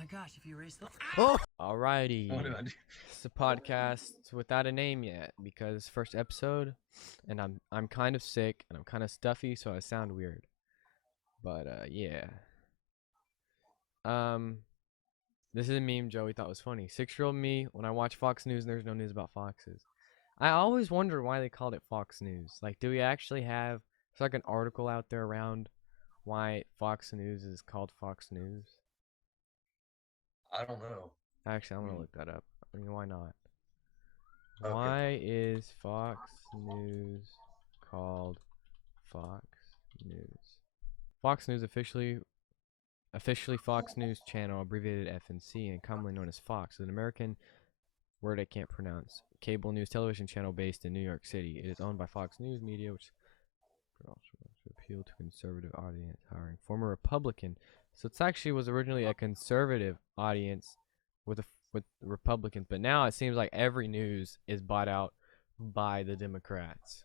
my gosh, if you erase the... Oh! Alrighty. What do I do? It's a podcast without a name yet because first episode, and I'm kind of sick and I'm kind of stuffy, so I sound weird. But yeah. This is a meme Joey thought was funny. 6-year-old me, when I watch Fox News and there's no news about foxes. I always wonder why they called it Fox News. Like, do we actually have like an article out there around why Fox News is called Fox News? I don't know. Actually, I'm gonna look that up. I mean, why not? Okay. Why is Fox News called Fox News? Fox News officially Fox News Channel, abbreviated F&C, and commonly known as Fox, is an American word I can't pronounce. Cable news television channel based in New York City. It is owned by Fox News Media, which also wants to appeal to conservative audience, hiring former Republican. So it actually was originally a conservative audience with Republicans, but now it seems like every news is bought out by the Democrats.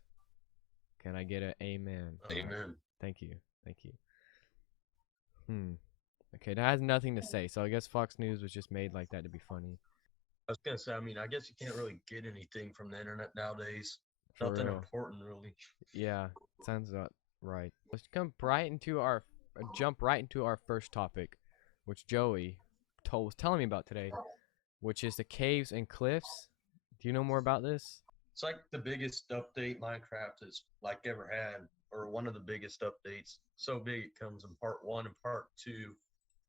Can I get an amen? Amen. Thank you. Thank you. Okay, that has nothing to say, so I guess Fox News was just made like that to be funny. I was gonna say, I mean, I guess you can't really get anything from the internet nowadays. For Nothing real. important, really. Yeah, sounds about right. Let's jump right into our first topic, which Joey was telling me about today, which is the caves and cliffs. Do you know more about this? It's like the biggest update Minecraft has like ever had, or one of the biggest updates. So big it comes in part 1 and part 2.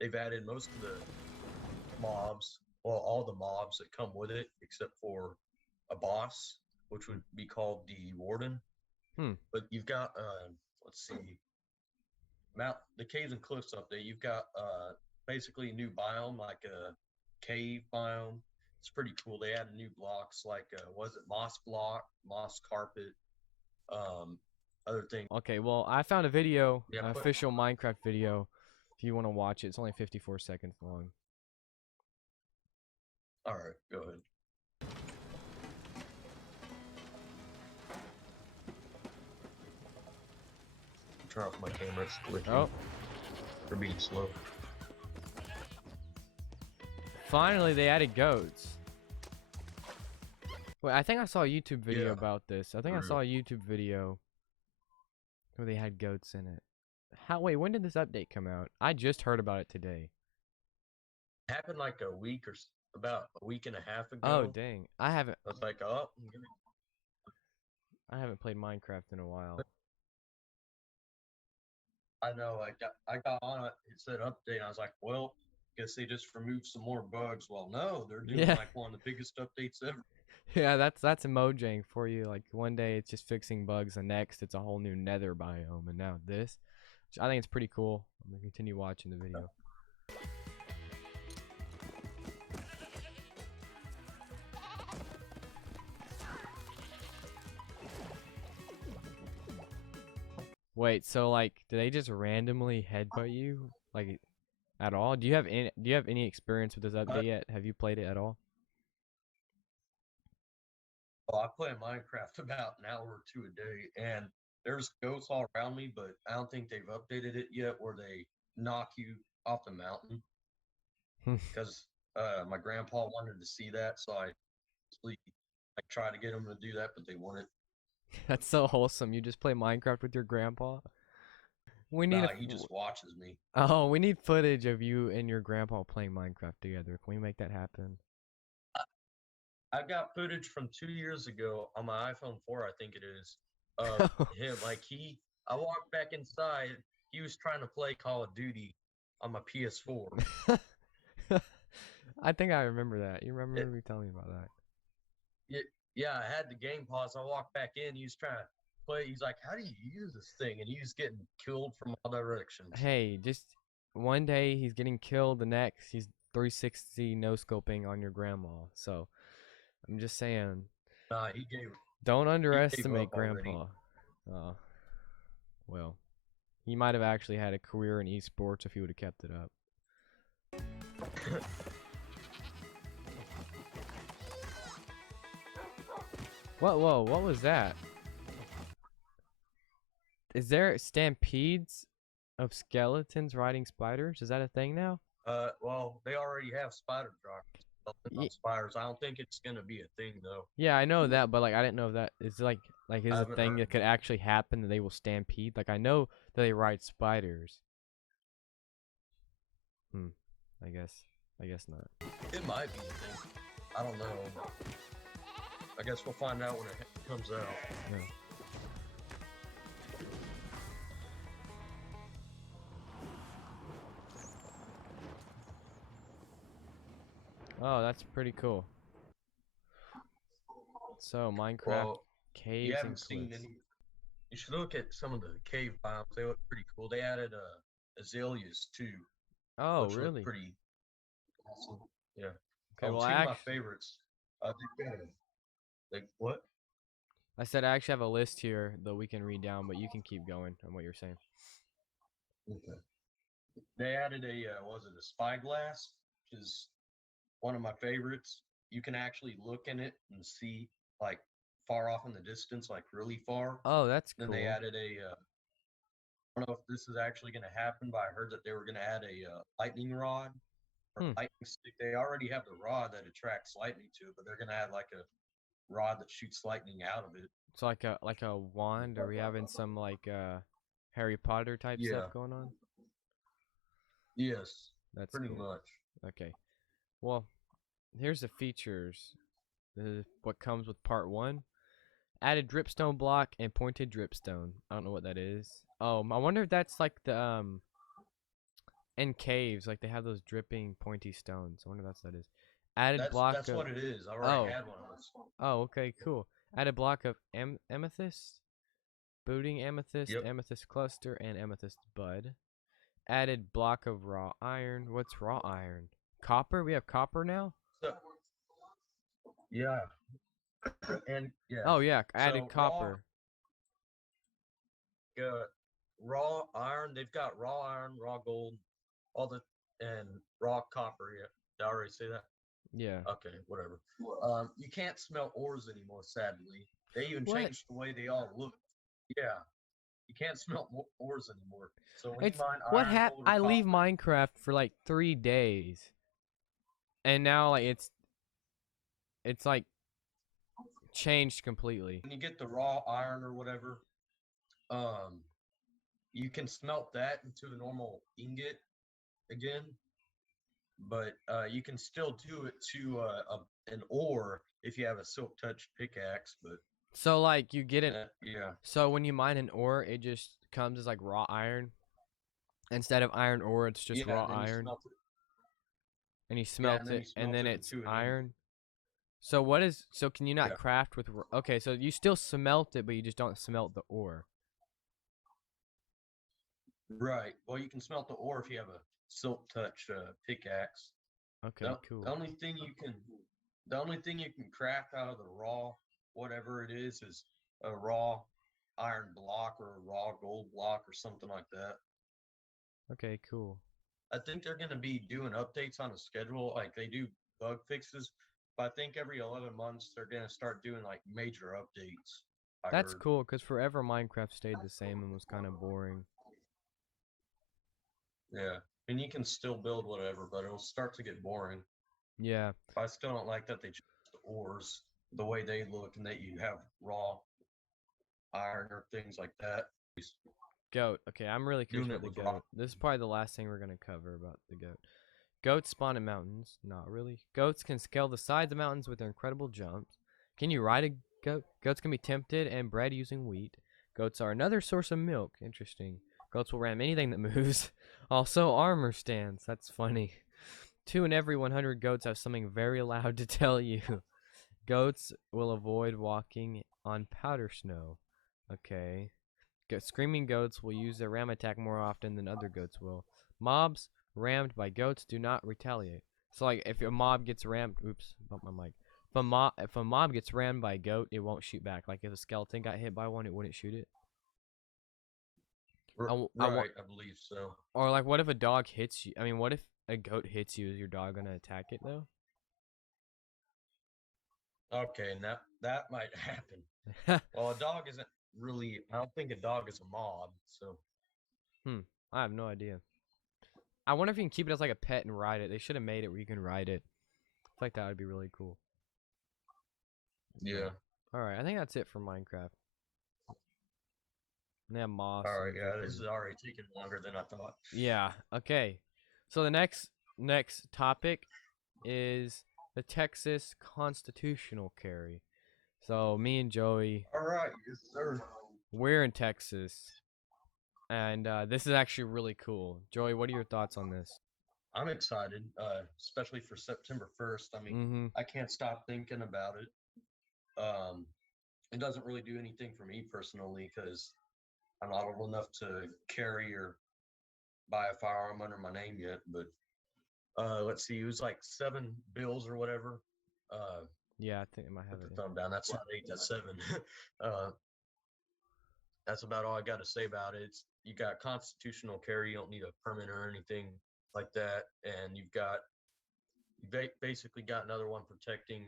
They've added most of the mobs, well, all the mobs that come with it, except for a boss, which would be called the Warden. But you've got, let's see, the Caves and Cliffs update. You've got basically a new biome, like a cave biome. It's pretty cool. They added new blocks, like was it moss block, moss carpet, other things. Okay, well, I found a video, Yeah, an official Minecraft video. If you want to watch it, it's only 54 seconds long. All right, go ahead. Turn off my camera. It's glitching. Oh, For being slow. finally they added goats. Wait, I think I saw a YouTube video Yeah. about this. I think I saw a YouTube video where they had goats in it. Wait, when did this update come out? I just heard about it today. It happened like about a week and a half ago. Oh, dang. I haven't I was like, oh, played Minecraft in a while. I know. I got on it. It said update. And I was like, well, guess they just removed some more bugs. Well, no, they're doing Yeah. like one of the biggest updates ever. Yeah, that's a Mojang for you. Like, one day it's just fixing bugs, the next it's a whole new nether biome, and now this. Which I think it's pretty cool. I'm going to continue watching the video. Wait, so like, do they just randomly headbutt you, like, at all? Do you have any experience with this update yet? Have you played it at all? Well, I play Minecraft about an hour or 2 a day, and there's ghosts all around me, but I don't think they've updated it yet where they knock you off the mountain. Because my grandpa wanted to see that, so I tried to get him to do that, but they wouldn't. That's so wholesome. You just play Minecraft with your grandpa? We need He just watches me. Oh, we need footage of you and your grandpa playing Minecraft together. Can we make that happen? I've got footage from 2 years ago on my iPhone 4, I think it is, of him. Like I walked back inside. He was trying to play Call of Duty on my PS4. I think I remember that. You remember me telling me about that? Yeah, I had the game paused. I walked back in. He was trying to play. He's like, "How do you use this thing?" And he was getting killed from all directions. Hey, just one day he's getting killed, the next he's 360 no scoping on your grandma. So I'm just saying. Nah, he gave. Don't underestimate up already. grandpa. Well, he might have actually had a career in esports if he would have kept it up. Whoa, what was that? Is there stampedes of skeletons riding spiders? Is that a thing now? Well, they already have spider droppers on Ye- spiders. I don't think it's gonna be a thing though. Yeah, I know that, but like I didn't know if that is like I is a haven't thing heard that of could it. actually happen that they will stampede. Like I know that they ride spiders. Hmm. I guess. I guess not. It might be a thing. I don't know. I guess we'll find out when it comes out. Yeah. Oh, that's pretty cool. So Minecraft Well, you caves and haven't seen cliffs. any. You should look at some of the cave biomes. They look pretty cool. They added azaleas too, Oh, which look really? pretty awesome. Yeah. Okay. Oh, Well, two of my favorites. They got like what? I said I actually have a list here that we can read down, but you can keep going on what you're saying. Okay. They added a was it a spyglass, which is one of my favorites. You can actually look in it and see like far off in the distance, like really far. Oh, that's Then they cool. added a I don't know if this is actually going to happen, but I heard that they were going to add a lightning rod or Hmm. lightning stick. They already have the rod that attracts lightning to it, but they're going to add like a rod that shoots lightning out of it. It's like a wand. Are we having some like Harry Potter type stuff Yeah. going on? Yes. That's Pretty cool. much. Okay. Well, here's the features. What comes with part one. Added dripstone block and pointed dripstone. I don't know what that is. Oh, I wonder if that's like the in caves, like they have those dripping pointy stones. I wonder if that's what that is. Added block That's of what it is. I already oh had one of those. oh okay cool. Added block of amethyst, booting amethyst, Yep. amethyst cluster, and amethyst bud. Added block of raw iron. What's raw iron? Copper. We have copper now. So yeah, and yeah. Oh yeah, added So copper. uh, raw iron. They've got raw iron, raw gold, all the and raw copper. Yeah, did I already say that? Yeah. Okay, whatever. You can't smell ores anymore. Sadly, they even What? changed the way they all look. Yeah, you can't smell ores anymore. So when you It's mine what iron, hap gold, or I leave copper, Minecraft for like 3 days, and now like it's like changed completely. when you get the raw iron or whatever, um, you can smelt that into a normal ingot again, but you can still do it to an ore if you have a silk touch pickaxe. But So like you get it. yeah, So when you mine an ore, it just comes as like raw iron instead of iron ore. It's just yeah, raw and then you iron, smelt it. and you Yeah, and smelt then it, you and smelt then it it's into an ingot. iron. So what is? So can you not Yeah, craft with? Okay, so you still smelt it, but you just don't smelt the ore. right. Well, you can smelt the ore if you have a silk touch pickaxe. Okay, The cool. only thing you can, the only thing you can craft out of the raw, whatever it is a raw iron block or a raw gold block or something like that. Okay, cool. I think they're going to be doing updates on a schedule, like they do bug fixes. But I think every 11 months they're going to start doing like major updates. I That's heard. cool because forever Minecraft stayed the same and was kind of boring. Yeah, and you can still build whatever, but it'll start to get boring. Yeah. I still don't like that they changed the ores the way they look and that you have raw iron or things like that. Goat. Okay, I'm really curious Doing it about the with raw. goat. This is probably the last thing we're gonna cover about the goat. Goats spawn in mountains. Not really. Goats can scale the sides of mountains with their incredible jumps. Can you ride a goat? Goats can be tempted and bred using wheat. Goats are another source of milk. Interesting. Goats will ram anything that moves. Also, armor stands. That's funny. 2 in every 100 goats have something very loud to tell you. Goats will avoid walking on powder snow. Okay. Screaming goats will use their ram attack more often than other goats will. Mobs rammed by goats do not retaliate. So like if a mob gets rammed, oops, bump my mic. If a mob gets rammed by a goat, it won't shoot back. Like if a skeleton got hit by one, it wouldn't shoot it. I want, Right, I believe so. or like what if a dog hits you? I mean, what if a goat hits you? Is your dog gonna attack it though? Okay, now that might happen. Well, a dog isn't really. I don't think a dog is a mob. So Hmm. I have no idea. I wonder if you can keep it as like a pet and ride it. They should have made it where you can ride it. I feel like that would be really cool. Yeah. All right, I think that's it for Minecraft. They have moss. All right. And Yeah, this freaking... is already taking longer than I thought. Yeah. Okay. So the next topic is the Texas constitutional carry. So me and Joey, All right. Yes, sir. we're in Texas, and this is actually really cool. Joey, what are your thoughts on this? I'm excited, especially for September 1st. I mean, Mm-hmm. I can't stop thinking about it. Um, it doesn't really do anything for me personally because I'm not old enough to carry or buy a firearm under my name yet. But let's see, it was like 7 bills or whatever. Uh, Yeah, I think I might have put the it. thumb down. That's not 8. That's 7. uh, that's about all I got to say about it. You got constitutional carry. You don't need a permit or anything like that, and basically got another one protecting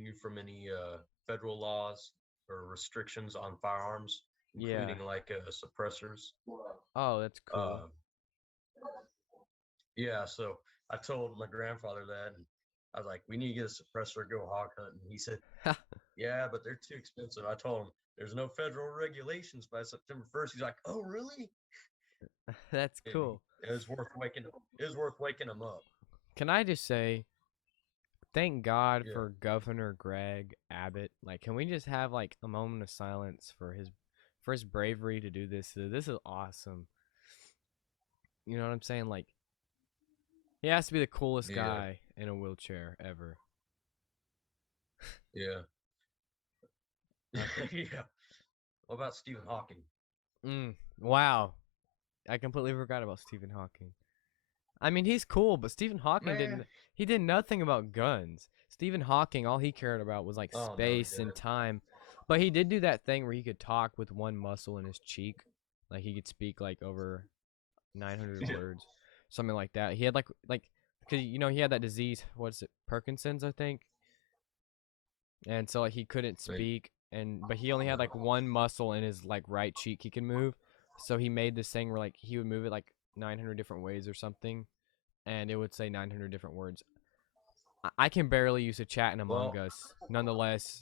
you from any federal laws or restrictions on firearms, Yeah. including like suppressors. Oh, that's cool. Uh, yeah, so I told my grandfather that, and I was like, "We need to get a suppressor, go hog hunting." He said, "Yeah, but they're too expensive." I told him, "There's no federal regulations by September 1st." He's like, "Oh, really?" That's And cool. it was worth waking. It was worth waking him up. Can I just say, thank God Yeah, for Governor Greg Abbott. Like, can we just have like a moment of silence for his bravery to do this? This is awesome. You know what I'm saying? Like, he has to be the coolest yeah, guy in a wheelchair ever. yeah, Okay. yeah. What about Stephen Hawking? Wow. I completely forgot about Stephen Hawking. I mean, he's cool, but Stephen Hawking Man, didn't. He did nothing about guns. Stephen Hawking, all he cared about was like oh no, he space and didn't. time. But he did do that thing where he could talk with one muscle in his cheek, like he could speak like over 900 words, something like that. He had like because he had that disease. What's it? Parkinson's, I think. And so like he couldn't Maybe. speak, but he only had like one muscle in his like right cheek he could move. So he made this thing where like he would move it like 900 different ways or something, and it would say 900 different words. I can barely use a chat in Among Well, Us. Nonetheless,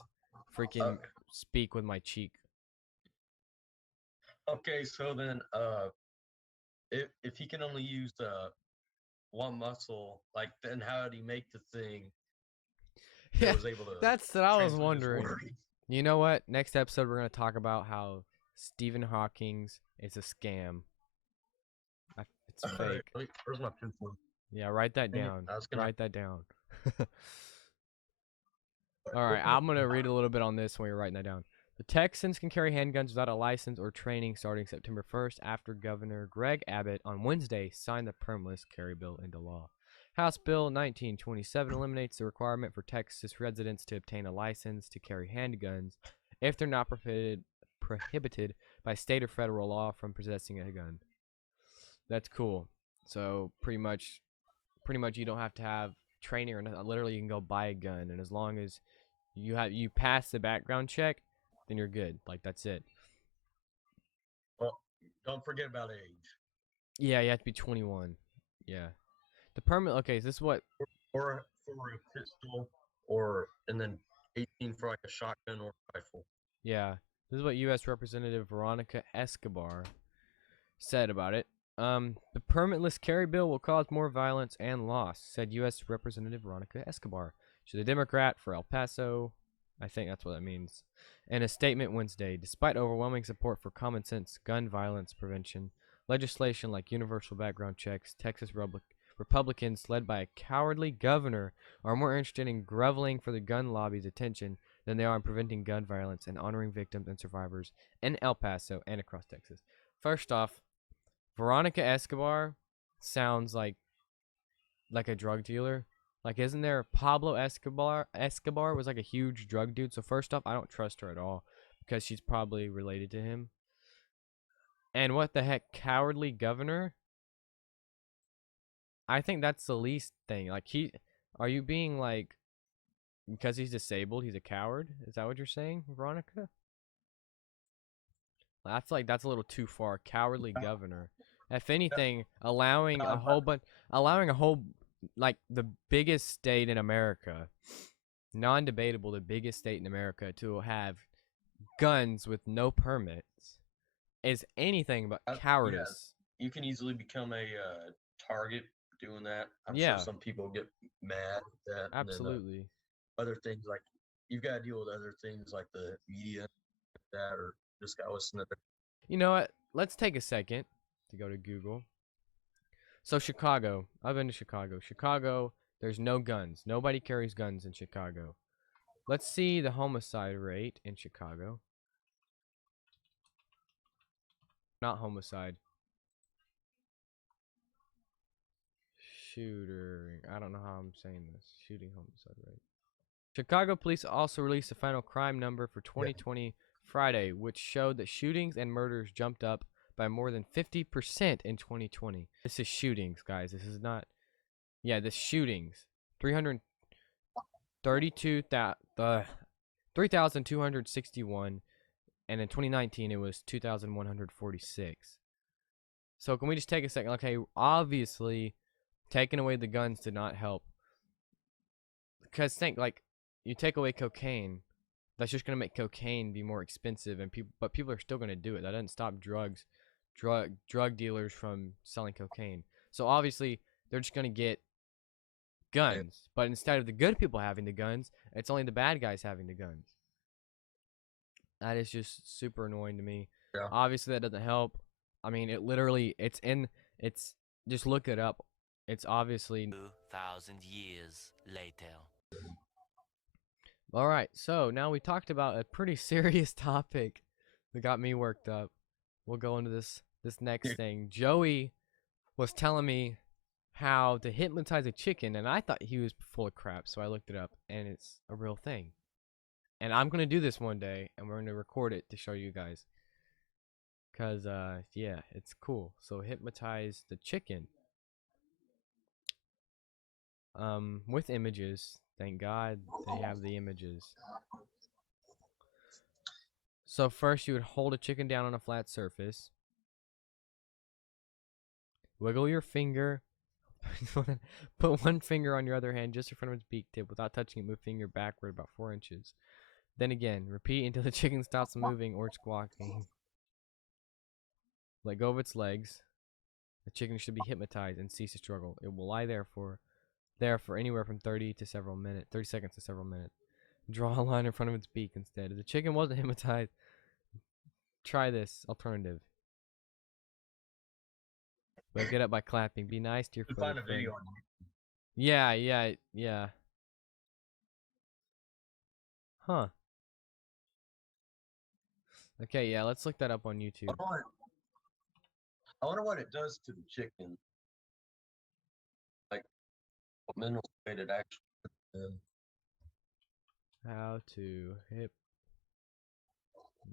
freaking okay, speak with my cheek. okay. So then, if he can only use one muscle, like then how did he make the thing that Yeah, was able to that's what I was translate his wondering. words? You know what? Next episode, we're going to talk about how Stephen Hawking's is a scam. It's All right, fake. where's my pencil? Yeah, write that Dang it, down. I was gonna. Write that down. All right, I'm going to read a little bit on this when you're writing that down. The Texans can carry handguns without a license or training starting September 1st after Governor Greg Abbott on Wednesday signed the permitless carry bill into law. House Bill 1927 eliminates the requirement for Texas residents to obtain a license to carry handguns if they're not prohibited by state or federal law from possessing a gun. That's cool. So pretty much you don't have to have training or nothing. Literally, you can go buy a gun, and as long as you pass the background check, then you're good. Like that's it. Well, don't forget about age, Yeah, you have to be 21. Yeah. The permit. Okay, so this is what. or for a pistol, or and then 18 for like a shotgun or rifle. Yeah, this is what U.S. Representative Veronica Escobar said about it. The permitless carry bill will cause more violence and loss, said U.S. Representative Veronica Escobar. She's a Democrat for El Paso. I think that's what that means. In a statement Wednesday, despite overwhelming support for common sense gun violence prevention, legislation like universal background checks, Texas Republicans, led by a cowardly governor, are more interested in groveling for the gun lobby's attention than they are in preventing gun violence and honoring victims and survivors in El Paso and across Texas. First off, Veronica Escobar sounds like a drug dealer. Like, isn't there Pablo Escobar? Escobar was like a huge drug dude. So first off, I don't trust her at all because she's probably related to him. And what the heck, cowardly governor? I think that's the least thing. Like, are you being like because he's disabled, he's a coward? Is that what you're saying, Veronica? I feel like that's a little too far. Cowardly governor. If anything, allowing a God, whole bunch, allowing a whole, like the biggest state in America, non-debatable, the biggest state in America to have guns with no permits is anything but yeah, cowardice. you can easily become a target for doing that. I'm sure Yeah, some people get mad at that, and then absolutely. other things like you've got to deal with other things like the media that, or just got to listen to. You know what? Let's take a second to go to Google. So Chicago, I've been to Chicago. Chicago, there's no guns. Nobody carries guns in Chicago. Let's see the homicide rate in Chicago. Not homicide. Shooter. I don't know how I'm saying this. Shooting homicide rate. Chicago police also released the final crime number for 2020 Friday, which showed that shootings and murders jumped up by more than 50% in 2020. This is shootings, guys. This is not. Yeah, this shootings. 3,261, and in 2019 it was 2,146. So can we just take a second? Okay, obviously, taking away the guns did not help. Because think, like, you take away cocaine, that's just gonna make cocaine be more expensive, and people are still gonna do it. That doesn't stop drug dealers from selling cocaine. So obviously, they're just gonna get guns. But instead of the good people having the guns, it's only the bad guys having the guns. That is just super annoying to me. Yeah. Obviously, that doesn't help. I mean, it's just look it up. It's obviously 2,000 years later. all right. So now we talked about a pretty serious topic that got me worked up. We'll go into this next thing. Joey was telling me how to hypnotize a chicken, and I thought he was full of crap, so I looked it up, and it's a real thing. And I'm gonna do this one day, and we're gonna record it to show you guys. Cause yeah, it's cool. So hypnotize the chicken. With images. Thank God they have the images. So first you would hold a chicken down on a flat surface. Wiggle your finger. Put one finger on your other hand just in front of its beak tip without touching it. Move finger backward about 4 inches. Then again, repeat until the chicken stops moving or squawking. Let go of its legs. The chicken should be hypnotized and cease to struggle. It will lie there for anywhere from 30 seconds to several minutes. Draw a line in front of its beak instead. If the chicken wasn't hypnotized, try this alternative. Wake it up by clapping. Be nice to your You friend. find a video on YouTube. Yeah. Huh. Okay, yeah, let's look that up on YouTube. I wonder what it does to the chicken. Like what minerals made it actually. How to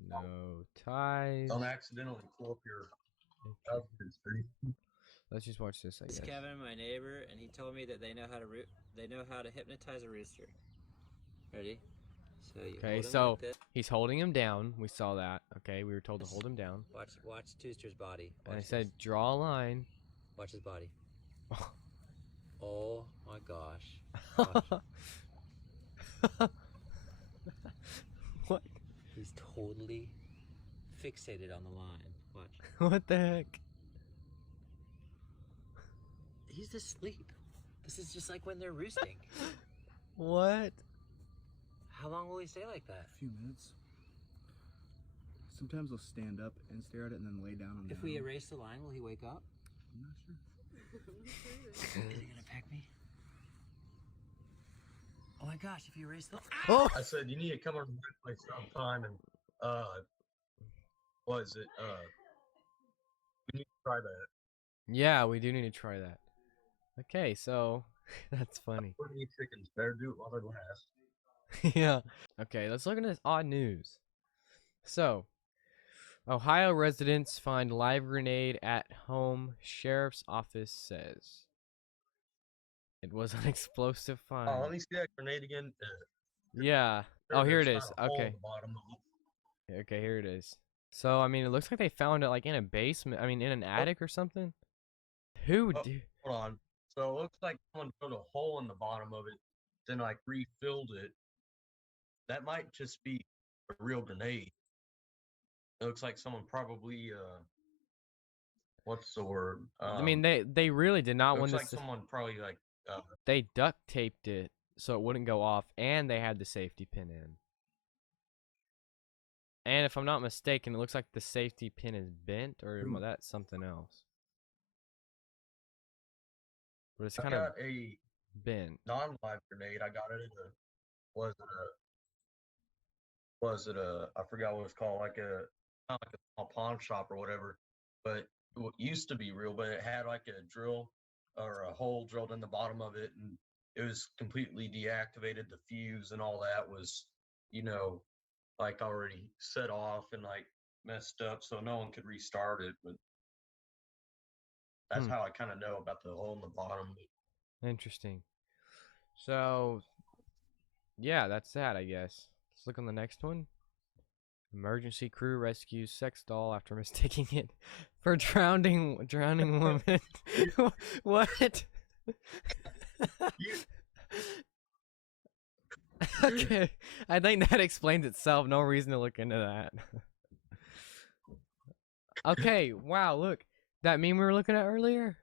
hypnotize. Don't accidentally pull up your health history. Let's just watch this, I This guess. is Kevin, my neighbor, and he told me that they know how to hypnotize a rooster. Ready? So you Okay, hold him so like this. he's holding him down. We saw that. Okay, we were told to hold him down. Watch Tooster's body. And I Watch said, this. draw a line. Watch his body. Oh my gosh. What? He's totally fixated on the line. Watch. What the heck? He's asleep. This is just like when they're roosting. What? How long will he stay like that? A few minutes. Sometimes they'll stand up and stare at it and then lay down on the If we erase the line, will he wake up? I'm not sure. Is he gonna peck me? Oh my gosh, if you erase the Oh! I said you need to come over to my place sometime and what is it? We need to try that. Yeah, we do need to try that. Okay, so that's funny. What do you chickens better do it while they last? Yeah. Okay, let's look at this odd news. So, Ohio residents find live grenade at home, sheriff's office says. It was an explosive find. Oh, let me see that grenade again. Yeah. Oh, here it There's is. not a hole in Okay. the bottom of it. Okay, here it is. So I mean, it looks like they found it like in a basement. I mean, in an attic or something. Who Oh, do? hold on. So it looks like someone put a hole in the bottom of it, then like refilled it. That might just be a real grenade. It looks like someone probably what's the word? I mean, they really did not Looks want like this. someone probably like They duct taped it so it wouldn't go off, and they had the safety pin in. And if I'm not mistaken, it looks like the safety pin is bent, or that's something else. But it's I kind of got a bent. non-live grenade. I got it at a was it a I forgot what it was called, like a not like a small pawn shop or whatever, but it used to be real, but it had like a drill or a hole drilled in the bottom of it, and it was completely deactivated. The fuse and all that was, you know, like already set off and like messed up, so no one could restart it. But that's how I kind of know about the hole in the bottom. Interesting. So, yeah, that's that, I guess. Let's look on the next one. Emergency crew rescues sex doll after mistaking it for drowning woman. What? Okay, I think that explains itself. No reason to look into that. Okay, wow, look. That meme we were looking at earlier?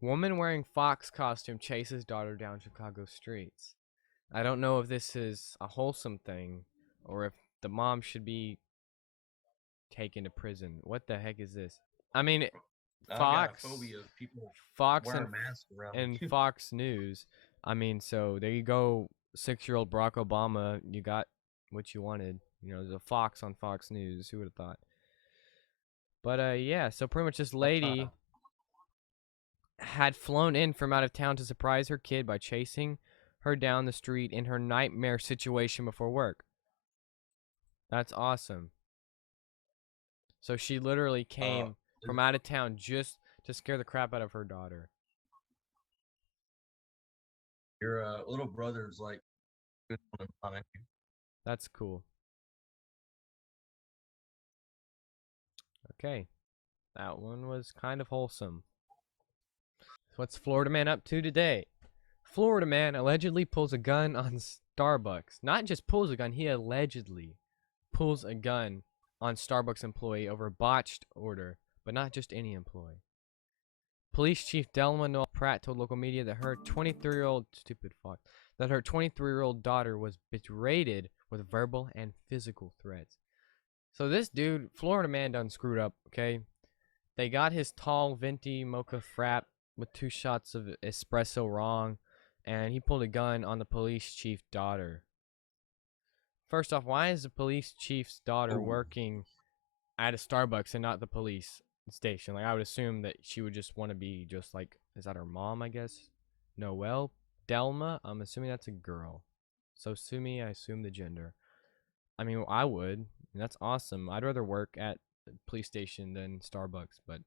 Woman wearing fox costume chases daughter down Chicago streets. I don't know if this is a wholesome thing or if the mom should be taken to prison. What the heck is this? I mean, I got a Fox, phobia of people Fox wearing masks around me. and Fox News. I mean, so there you go, 6-year-old Barack Obama. You got what you wanted. You know, there's a Fox on Fox News. Who would have thought? But yeah, so pretty much this lady had flown in from out of town to surprise her kid by chasing her down the street in her nightmare situation before work. That's awesome. So she literally came from out of town just to scare the crap out of her daughter. Your little brother's like good on it. That's cool. Okay. That one was kind of wholesome. What's Florida man up to today? Florida man allegedly pulls a gun on Starbucks. Not just pulls a gun, he allegedly pulls a gun on Starbucks employee over a botched order, but not just any employee. Police Chief Delma Noel Pratt told local media that her 23-year-old daughter was berated with verbal and physical threats. So this dude, Florida man, done screwed up, okay? They got his tall, venti mocha frap with 2 shots of espresso wrong, and he pulled a gun on the police chief's daughter. First off, why is the police chief's daughter working at a Starbucks and not the police station? Like, I would assume that she would just want to be just like, is that her mom, I guess? Noelle? Delma? I'm assuming that's a girl. So sue me, I assume the gender. I mean, I would. And that's awesome. I'd rather work at the police station than Starbucks, but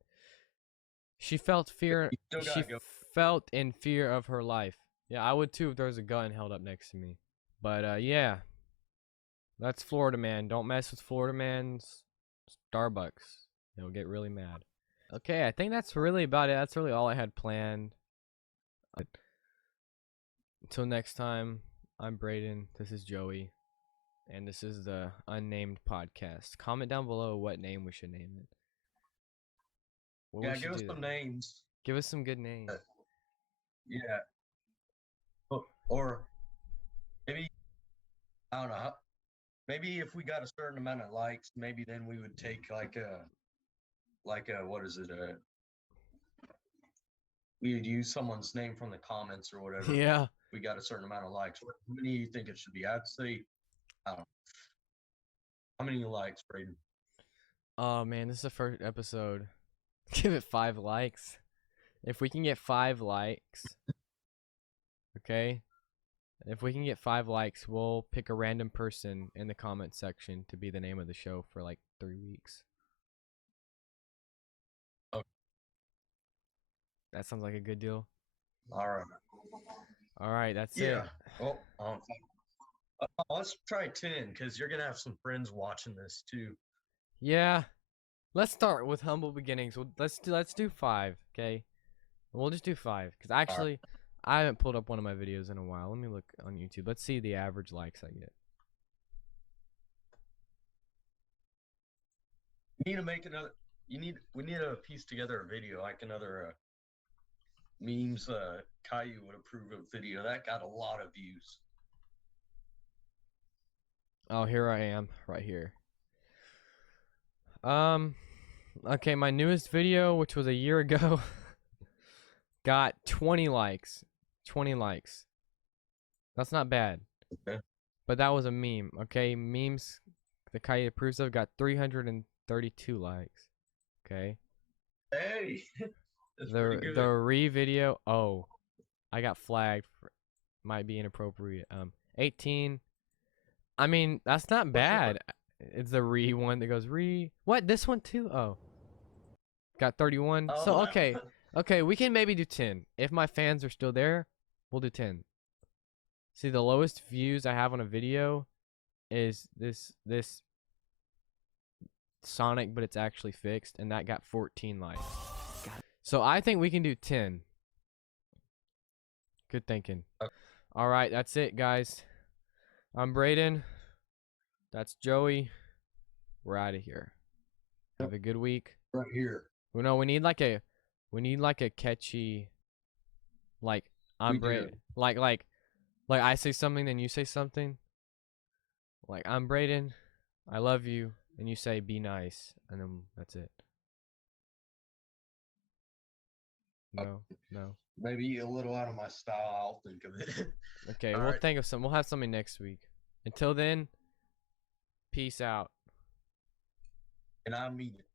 she felt fear. She felt in fear of her life. Yeah, I would too if there was a gun held up next to me. But yeah, that's Florida man. Don't mess with Florida man's Starbucks. He'll get really mad. Okay, I think that's really about it. That's really all I had planned. Until next time, I'm Bradyn. This is Joey. And this is the Unnamed podcast. Comment down below what name we should name it. Yeah, give us some names. Give us some good names. Yeah. Or maybe, I don't know. Maybe if we got a certain amount of likes, maybe then we would take like a what is it? We would use someone's name from the comments or whatever. Yeah. We got a certain amount of likes. How many do you think it should be? I'd say, I don't know. How many likes, Bradyn? Oh man, this is the first episode. Give it 5 likes. If we can get 5 likes, okay? If we can get 5 likes, we'll pick a random person in the comment section to be the name of the show for like 3 weeks. Okay. That sounds like a good deal. All right. All right, that's it. Yeah. Well, let's try 10 because you're gonna have some friends watching this too. Yeah. Let's start with humble beginnings. Let's do 5, okay? We'll just do 5 because actually I haven't pulled up one of my videos in a while. Let me look on YouTube. Let's see the average likes I get. You need to make another. We need to piece together a video like another memes. Caillou would approve of video that got a lot of views. Oh, here I am, right here. Okay, my newest video, which was a year ago, got 20 likes. 20 likes. That's not bad. Okay. But that was a meme, okay? Memes the Caillou approves of got 332 likes. Okay. Hey, that's pretty good. The re-video, oh, I got flagged for, might be inappropriate. 18. I mean, that's not bad. It's the re one that goes re. What? This one too? Oh. Got 31. Oh, So wow. okay. Okay, we can maybe do 10. If my fans are still there, we'll do 10. See, the lowest views I have on a video is this Sonic, but it's actually fixed, and that got 14 likes. So I think we can do 10. Good thinking. Okay. All right, that's it, guys. I'm Bradyn. That's Joey. We're out of here. Have a good week. Right here. Well, no, we need like a catchy, like I'm We do. Bradyn. Like I say something, then you say something. Like I'm Bradyn. I love you, and you say be nice, and then that's it. No. Maybe a little out of my style. I'll think of it. Okay, All we'll right. think of some. We'll have something next week. Until then, peace out. And I mean it.